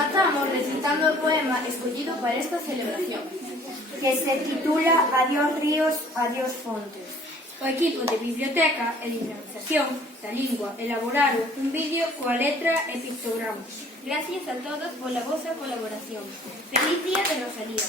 Rematamos recitando o poema escollido para esta celebración, que se titula Adiós ríos, adiós fontes. O equipo de Biblioteca e Dinamización da Lingua elaboraron un vídeo coa letra e pictogramas. Gracias a todos pola vosa colaboración. Feliz día de Rosalía.